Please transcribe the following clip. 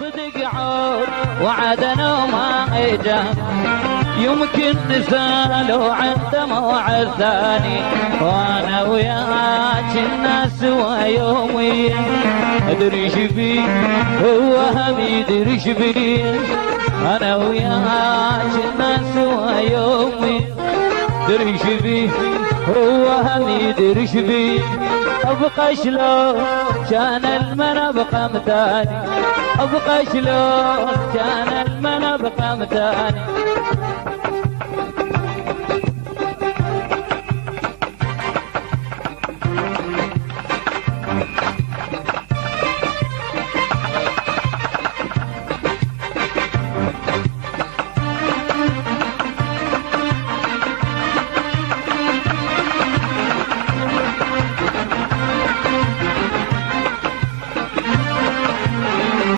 صدق عود وعدنا وما اجا، يمكن نسالوا عنده موعد ثاني، وانا وياك الناس سوا يوميا. ادري ايش بيه هو هم يدري ايش بيه، انا وياك الناس سوا يوميا. ادري ايش بيه هو هم يدري ايش بيه. ابقى شلون كان المن ابقى متاني، ابقى شلون كان المن ابقى متاني.